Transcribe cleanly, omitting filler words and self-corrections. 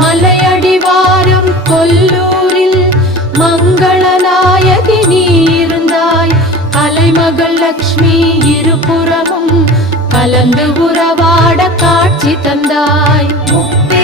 மலையடிவாரம் கொல்லூரில் மங்களநாயகி நீ இருந்தாய். கலைமகள் லக்ஷ்மி இருபுறமும் கலந்து உறவாட காட்சி தந்தாய். முக்தி